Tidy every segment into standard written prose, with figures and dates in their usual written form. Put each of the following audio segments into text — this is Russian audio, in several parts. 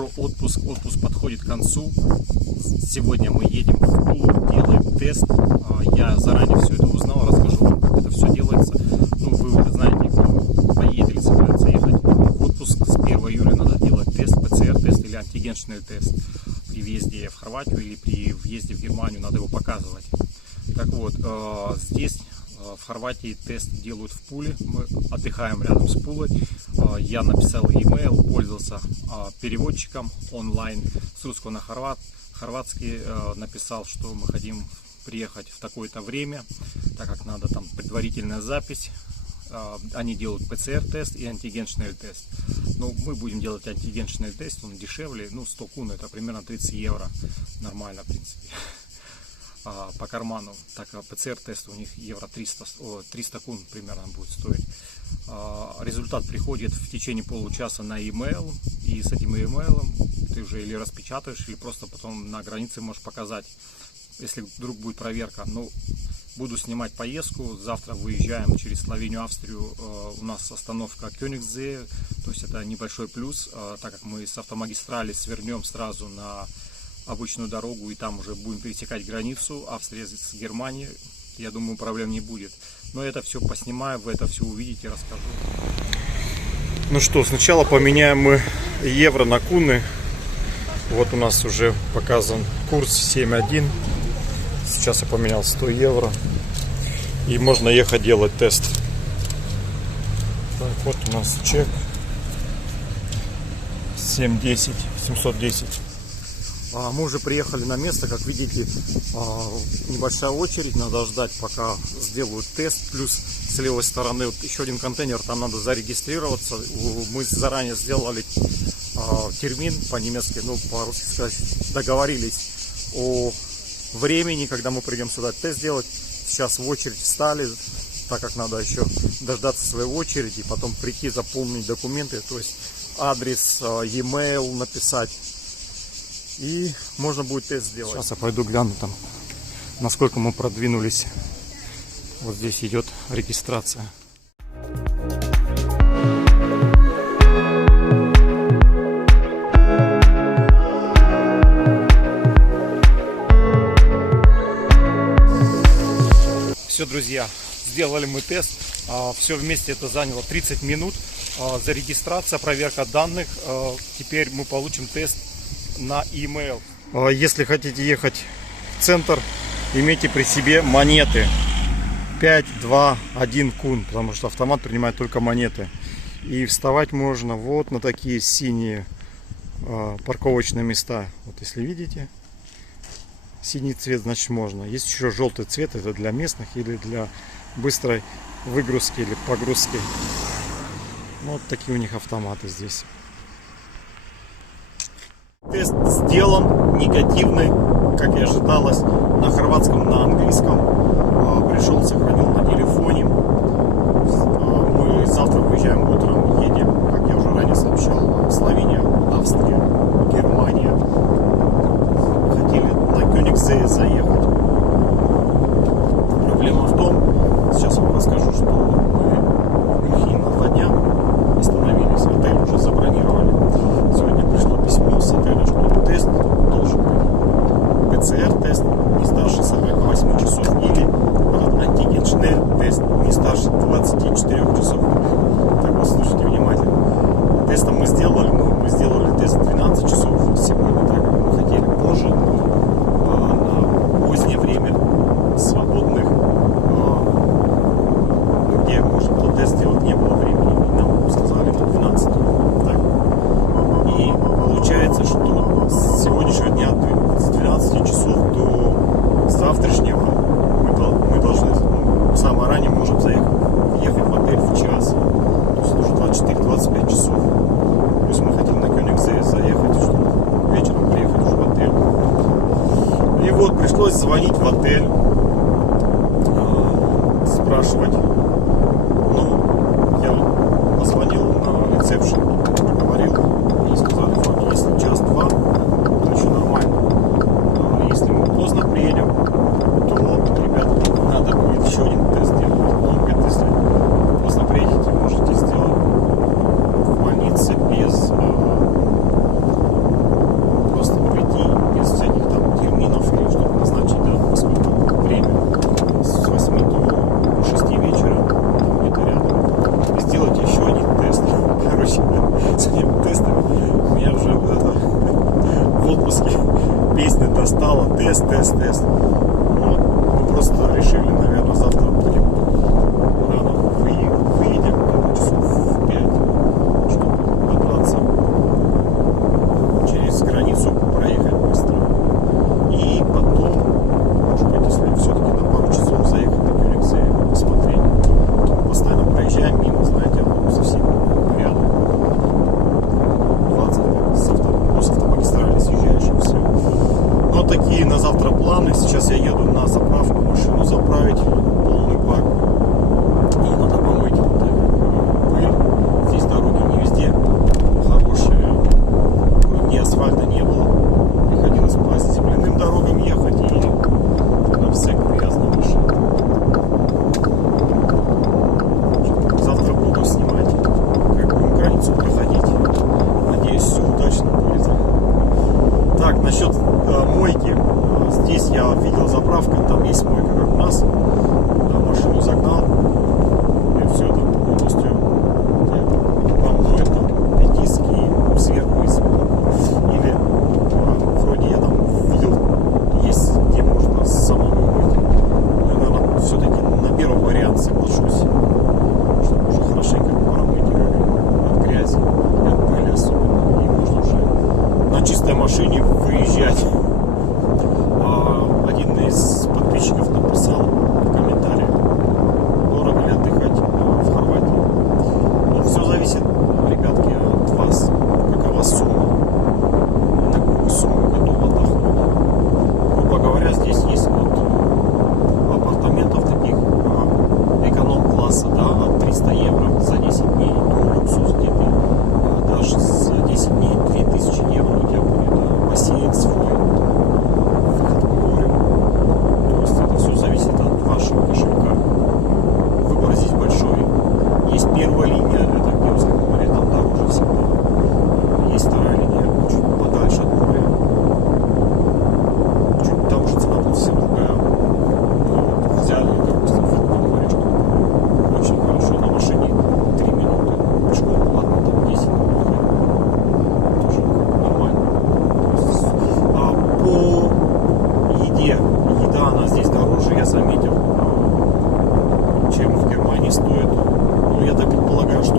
про отпуск. Отпуск подходит к концу. Сегодня мы едем в Тулу, делаем тест. Я заранее все это узнал, расскажу вам, как это все делается. Ну, вы уже знаете, кто поедет или собирается ехать в отпуск. С 1 июля надо делать тест, ПЦР-тест или антигенный тест. При въезде в Хорватию или при въезде в Германию надо его показывать. Так вот, здесь в Хорватии тест делают в Пуле. Мы отдыхаем рядом с Пулой. Я написал e-mail, пользовался переводчиком онлайн с русского на хорватский. Написал, что мы хотим приехать в такое-то время, так как надо там предварительная запись. Они делают ПЦР-тест и антигенный тест. Ну, мы будем делать антигенный тест, он дешевле, ну, 100 кун, это примерно 30 евро. Нормально, в принципе, по карману. Так, ПЦР-тест у них евро 300 кун примерно будет стоить. Результат приходит в течение получаса на e-mail, и с этим e-mail ты уже или распечатаешь, или просто потом на границе можешь показать, если вдруг будет проверка. Ну, буду снимать поездку. Завтра выезжаем через Словению, Австрию. У нас остановка Кёнигсзее, то есть это небольшой плюс, так как мы с автомагистрали свернем сразу на обычную дорогу и там уже будем пересекать границу Австрия с Германией. Я думаю, проблем не будет. Но это все поснимаю, вы это все увидите, расскажу. Ну что, сначала поменяем мы евро на куны. Вот у нас уже показан курс 7.1. Сейчас я поменял 100 евро. И можно ехать делать тест. Так, вот у нас чек. 710, 710. Мы уже приехали на место, как видите, небольшая очередь, надо ждать, пока сделают тест, плюс с левой стороны вот еще один контейнер, там надо зарегистрироваться. Мы заранее сделали термин по-немецки, ну по-русски сказать, договорились о времени, когда мы придем сюда тест делать. Сейчас в очередь встали, так как надо еще дождаться своей очереди, потом прийти заполнить документы, то есть адрес, e-mail написать. И можно будет тест сделать. Сейчас я пойду гляну там, насколько мы продвинулись. Вот здесь идет регистрация. Все, друзья, сделали мы тест. Все вместе это заняло 30 минут. Зарегистрация, проверка данных. Теперь мы получим тест на e-mail. Если хотите ехать в центр, имейте при себе монеты 5, 2, 1 кун, потому что автомат принимает только монеты. И вставать можно вот на такие синие парковочные места. Вот если видите, синий цвет, значит можно. Есть еще желтый цвет, это для местных или для быстрой выгрузки или погрузки. Вот такие у них автоматы здесь. Тест сделан, негативный, как и ожидалось, на хорватском, на английском. Пришел, сохранил на телефоне. Мы завтра выезжаем утром, едем, как я уже ранее сообщал, Словения, Австрия, Германия. Хотели на Кёнигсзее заехать. Проблема в том, сейчас вам расскажу, что мы в Мюнхене на 2 дня остановились, отель уже забронировали. Сегодня пришло письмо с отеля, что тест должен быть ПЦР-тест не старше 48 часов или антигенный тест не старше 24 часов. Так вот, слушайте внимательно. Тестом мы сделали тест 12 часов сегодня, так как мы хотели позже, на позднее время свободных, где можно было тест сделать, не было времени. И нам сказали на 12. Так. И получается, что с сегодняшнего дня, с 12 часов до завтрашнего, мы должны, самое ранее можем ехать в отель в час. То есть уже 24-25 часов. Плюс мы хотим на Кёнигсзее заехать, чтобы вечером приехать уже в отель. И вот пришлось звонить в отель, спрашивать. Ну, я позвонил на ресепшн, поговорил, и сказали, что если час-два, то еще нормально. Если мы поздно приедем, то, ребята, надо будет еще один тест делать. Он говорит, если поздно приедете, можете сделать в больнице без песня достала, тест. Вот. Мы просто решили, наверное, завтра будем рано выедем, где-то часов в 5, чтобы добраться через границу, проехать быстро. И потом, может быть, если все-таки на пару часов заехать на Кёнигсей, посмотреть. Постоянно проезжаем мимо, знаете, совсем рядом. 20 с автомагистрали съезжаешь и все. Но такие на завтра планы. Сейчас я еду на заправку, машину заправить, полный бак. И надо помыть пыль. Здесь дороги не везде хорошие. Кое-где асфальта не было. Приходилось по земляным дорогам ехать и на всех грязная машина. Завтра буду снимать, как будем границу проходить. Надеюсь, все удачно будет. Так, насчет мойки. Здесь я видел заправка, там есть мойка, как у нас. Да, машину загнал. И все, там полностью помоет там и диски, и сверху, и сверху. Или вроде я там видел, есть где можно самому мыть. Я, наверное, все-таки на первый вариант соглашусь. Чтобы уже хорошенько промыть ее от грязи, от пыли особенно. И можно уже на чистой машине выезжать. Один из подписчиков написал в комментариях, дорого ли отдыхать в Хорватии. Но все зависит, ребятки, от вас. Какова сумма, на какую сумму готовы отдохнуть. Грубо говоря, здесь есть вот апартаментов таких эконом-класса, да, от 300 евро за 10 дней, до люксус где-то даже за 10 дней 2000 евро у тебя будет бассейн свой, выход к морю. То есть это все зависит от вашего кошелька. Выбор здесь большой. Есть первая линия, это где возле моря, там дороже всегда. Есть вторая линия, чуть подальше от моря. Чуть там уже цена будет совсем другая. Ну, взяли, допустим, вид на море, что очень хорошо. На машине 3 минуты. Пешком, ладно, там 10 минут. Тоже нормально. По еде. Еда, она здесь дороже, я заметил, чем в Германии стоит. Ну, я так предполагаю, что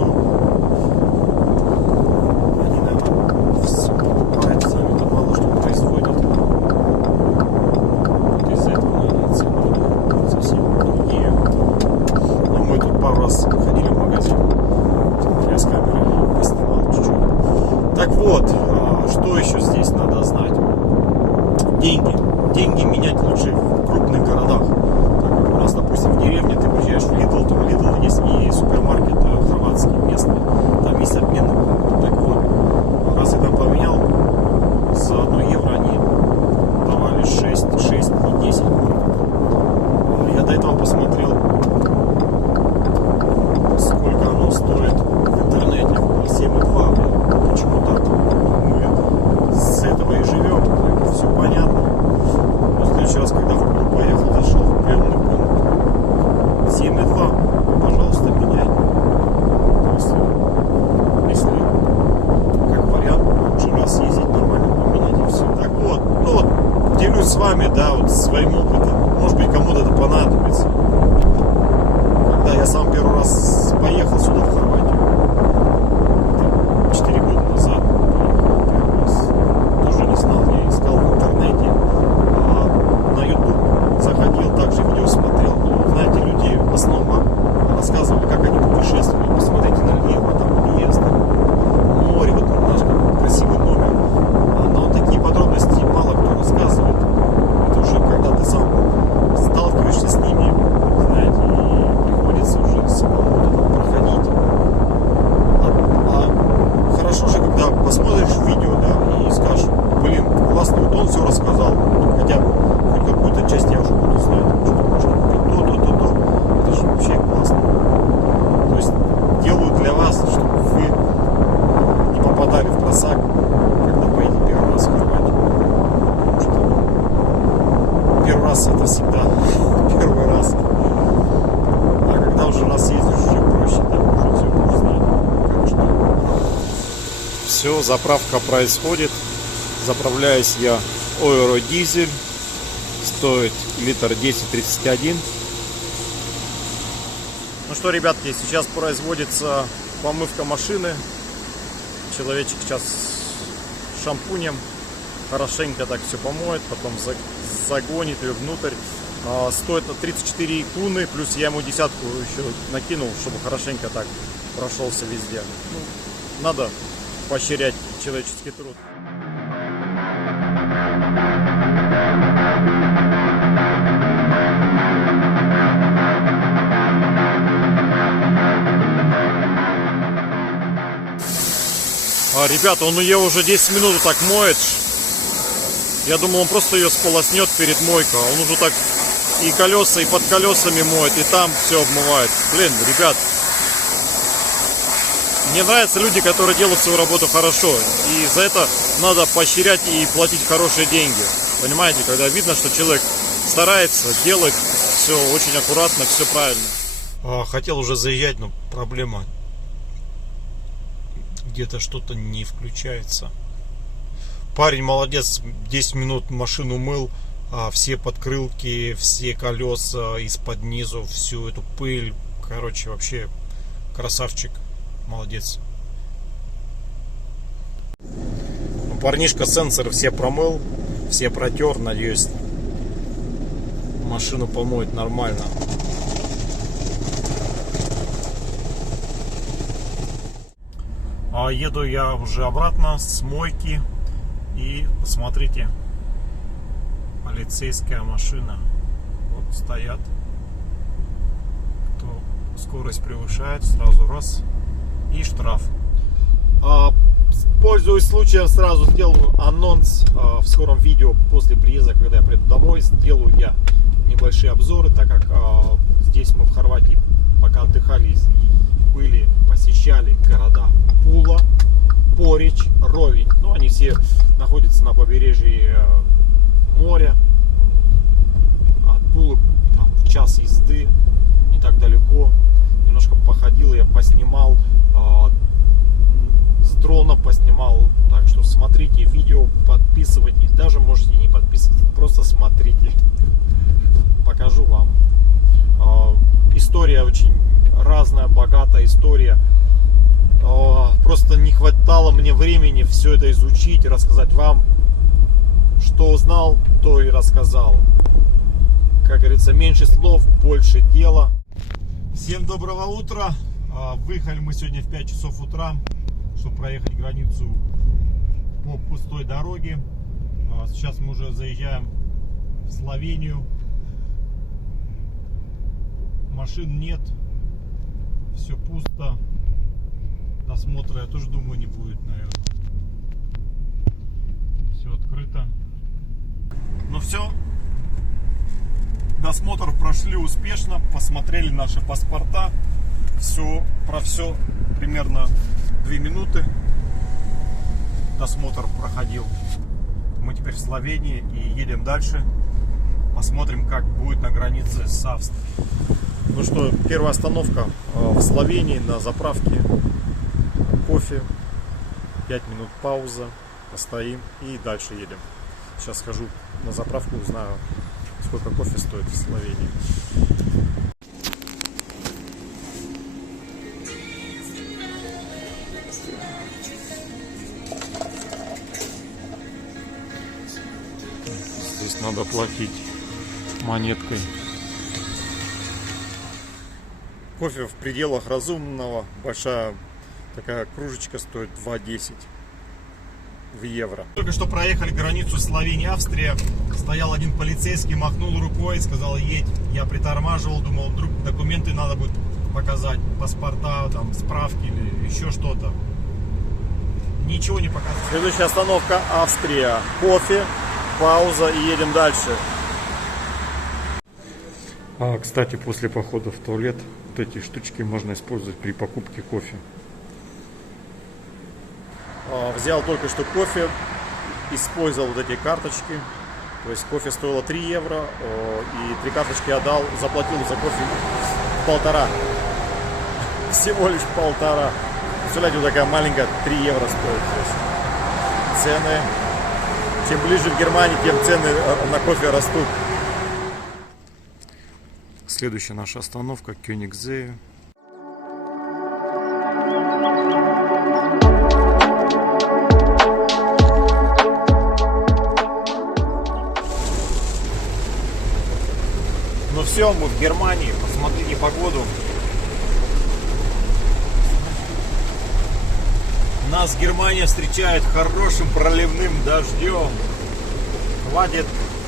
они, наверное, все покупают сами, там мало что производят. Вот из-за этого, наверное, цены совсем другие. Но мы тут пару раз ходили в магазин, я с камерой поснимал чуть-чуть. Так вот, что еще здесь надо знать? Деньги. Деньги менять лучше в крупных городах. Так как у нас, допустим, в деревне ты приезжаешь в Lidl, там Lidl есть и супермаркет хорватский местный. Там есть обменный пункт. Так вот, раз я там поменял, за 1 евро они давали 6 и 10 евро. Я до этого посмотрел, сколько оно стоит в интернете. 7,2. Почему так? Мы с этого и живем. Так, все понятно. Но в следующий раз, когда в клуб поехал, зашел в приемный пункт. 7,2. Пожалуйста, меняй. То есть, если как вариант, лучше раз ездить нормально, поменять и все. Так вот, ну вот, делюсь с вами, да, вот своим опытом. Может быть, кому-то это понадобится. Когда я сам первый раз поехал сюда, в Хорватию, 4 года назад, первый раз, тоже не знал, я искал в интернете, на YouTube заходил, также видео смотрел. Ну, знаете, люди в основном рассказывали, как они путешествовали. Посмотрите налево, там лес, там море, вот наш красивый номер. Но такие подробности мало кто рассказывает. Это уже когда ты сам сталкиваешься с ними, знаете, и приходится уже самому проходить. Хорошо же, когда посмотришь видео, да, и скажешь, блин, классно, вот он все рассказал, хотя бы хоть какую-то часть я уже буду знать, что можно купить то. Это же вообще классно. То есть делаю для вас, чтобы вы не попадали в просак, когда поедете первый раз в Хорватию. Потому что первый раз это всегда первый раз. А когда уже раз ездишь, уже проще, да, уже все будешь знать, как что. Все, заправка происходит. Заправляюсь я Euro дизель. Стоит литр 10,31. Ну что, ребятки, сейчас производится помывка машины. Человечек сейчас шампунем хорошенько так все помоет, потом загонит ее внутрь. Стоит 34 куны, плюс я ему десятку еще накинул, чтобы хорошенько так прошелся везде. Ну, надо поощрять человеческий труд. Ребята, он ее уже 10 минут вот так моет. Я думал, он просто ее сполоснет перед мойкой. Он уже так и колеса, и под колесами моет, и там все обмывает. Блин, ребят, мне нравятся люди, которые делают свою работу хорошо. И за это надо поощрять и платить хорошие деньги. Понимаете, когда видно, что человек старается, делает все очень аккуратно, все правильно. Хотел уже заезжать, но проблема. Где-то что-то не включается. Парень молодец, 10 минут машину мыл, все подкрылки, все колеса из-под низу, всю эту пыль. Короче, вообще красавчик, молодец. Парнишка сенсоры все промыл, все протер, надеюсь, машину помоет нормально. Еду я уже обратно с мойки. И посмотрите, полицейская машина. Вот стоят. Кто скорость превышает, сразу раз и штраф. Пользуясь случаем, сразу сделаю анонс в скором видео после приезда, когда я приеду домой. Сделаю я небольшие обзоры, так как здесь мы в Хорватии пока отдыхали, были, посещали города Пула, Порич, Ровень. Ну, они все находятся на побережье моря. От Пулы там, в час езды, не так далеко. Немножко походил, я поснимал, с дрона поснимал. Так что смотрите видео, подписывайтесь. Даже можете не подписываться, просто смотрите. Покажу вам. История очень разная, богатая история. Просто не хватало мне времени все это изучить и рассказать вам. Что узнал, то и рассказал. Как говорится, меньше слов, больше дела. Всем доброго утра. Выехали мы сегодня в 5 часов утра, чтобы проехать границу по пустой дороге. Сейчас мы уже заезжаем в Словению. Машин нет. Все пусто. Досмотра, я тоже думаю, не будет, наверное. Все открыто. Ну все. Досмотр прошли успешно. Посмотрели наши паспорта. Про все примерно 2 минуты. Досмотр проходил. Мы теперь в Словении и едем дальше. Посмотрим, как будет на границе с Австрией. Ну что, первая остановка в Словении на заправке. Кофе, 5 минут пауза, постоим и дальше едем. Сейчас схожу на заправку, узнаю, сколько кофе стоит в Словении. Здесь надо платить монеткой. Кофе в пределах разумного. Большая такая кружечка стоит 2,10 в евро. Только что проехали границу Словения-Австрия. Стоял один полицейский, махнул рукой, сказал: едь. Я притормаживал, думал, вдруг документы надо будет показать, паспорта, там, справки или еще что-то. Ничего не показал. Следующая остановка Австрия. Кофе, пауза и едем дальше. Кстати, после похода в туалет вот эти штучки можно использовать при покупке кофе. Взял только что кофе, использовал вот эти карточки. То есть кофе стоило 3 евро, и 3 карточки отдал, заплатил за кофе 1,5. Всего лишь 1,5. Представляете, вот такая маленькая 3 евро стоит здесь. Цены чем ближе в Германии, тем цены на кофе растут. Следующая наша остановка Кёнигсзее. Ну все, мы в Германии. Посмотрите погоду. Нас Германия встречает хорошим проливным дождем. Хватит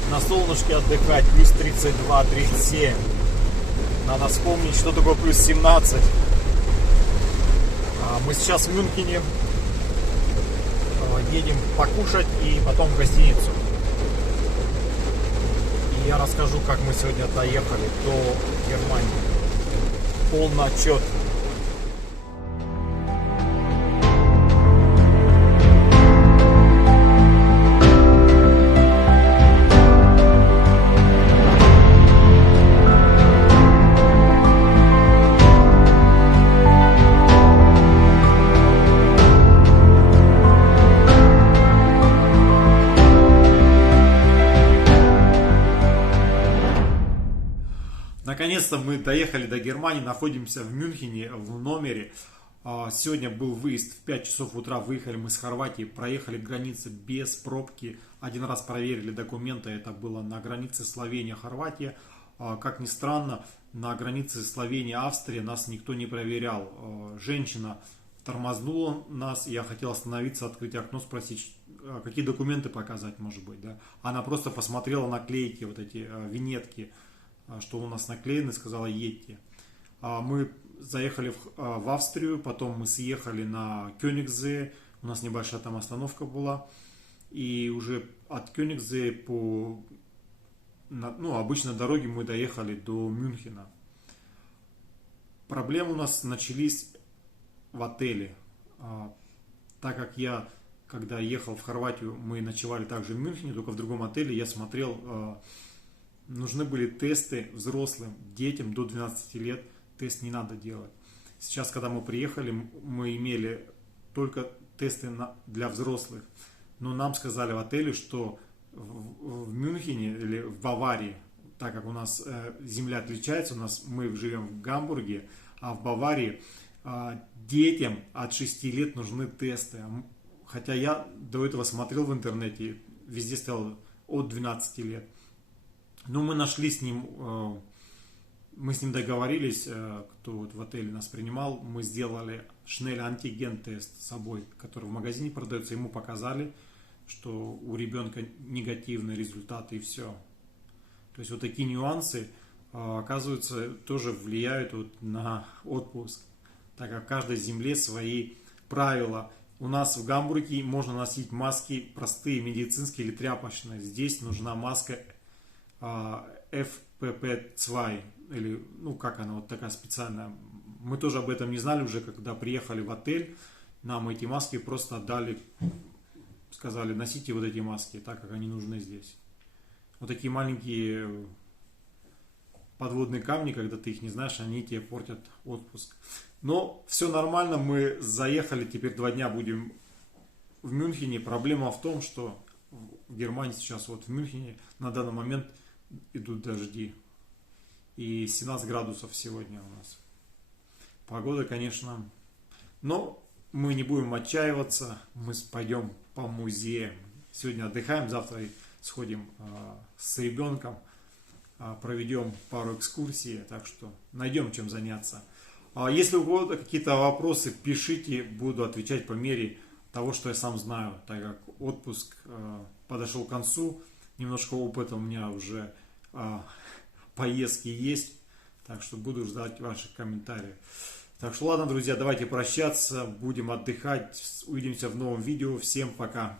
на солнышке отдыхать. Плюс 32, 37. Надо вспомнить, что такое плюс 17. Мы сейчас в Мюнхене. Едем покушать и потом в гостиницу. И я расскажу, как мы сегодня доехали до Германии. Полный отчет. Наконец-то мы доехали до Германии, находимся в Мюнхене в номере. Сегодня был выезд в 5 часов утра, выехали мы с Хорватии, проехали границы без пробки. Один раз проверили документы, это было на границе Словения-Хорватия. Как ни странно, на границе Словения-Австрия нас никто не проверял. Женщина тормознула нас, я хотел остановиться, открыть окно, спросить, какие документы показать, может быть. Да? Она просто посмотрела наклейки, вот эти винетки, что у нас наклеены, сказала: едьте. Мы заехали в Австрию, потом мы съехали на Кёнигсзее, у нас небольшая там остановка была, и уже от Кёнигсзее по обычной дороге мы доехали до Мюнхена. Проблемы у нас начались в отеле, так как я, когда ехал в Хорватию, мы ночевали также в Мюнхене, только в другом отеле. Я смотрел, нужны были тесты взрослым, детям до 12 лет тест не надо делать. Сейчас, когда мы приехали, мы имели только тесты для взрослых. Но нам сказали в отеле, что в Мюнхене или в Баварии, так как у нас земля отличается, мы живем в Гамбурге, а в Баварии детям от 6 лет нужны тесты. Хотя я до этого смотрел в интернете, везде стояло от 12 лет. Но мы нашли с ним, мы с ним договорились, кто вот в отеле нас принимал, мы сделали шнель антиген тест с собой, который в магазине продается, ему показали, что у ребенка негативные результаты и все. То есть вот такие нюансы, оказывается, тоже влияют вот на отпуск, так как в каждой земле свои правила. У нас в Гамбурге можно носить маски простые, медицинские или тряпочные. Здесь нужна маска FFP2, или, как она, вот такая специальная. Мы тоже об этом не знали уже, когда приехали в отель. Нам эти маски просто отдали, сказали: носите вот эти маски, так как они нужны здесь. Вот такие маленькие подводные камни, когда ты их не знаешь, они тебе портят отпуск. Но все нормально, мы заехали, теперь 2 дня будем в Мюнхене. Проблема в том, что в Германии сейчас, вот в Мюнхене, на данный момент идут дожди. И 17 градусов сегодня у нас. Погода, конечно. Но мы не будем отчаиваться. Мы пойдем по музеям. Сегодня отдыхаем, завтра сходим с ребенком. Проведем пару экскурсий. Так что найдем чем заняться. Если у кого-то какие-то вопросы, пишите. Буду отвечать по мере того, что я сам знаю. Так как отпуск подошел к концу. Немножко опыта у меня уже поездки есть, так что буду ждать ваших комментариев. Так что ладно, друзья, давайте прощаться, будем отдыхать, увидимся в новом видео, всем пока.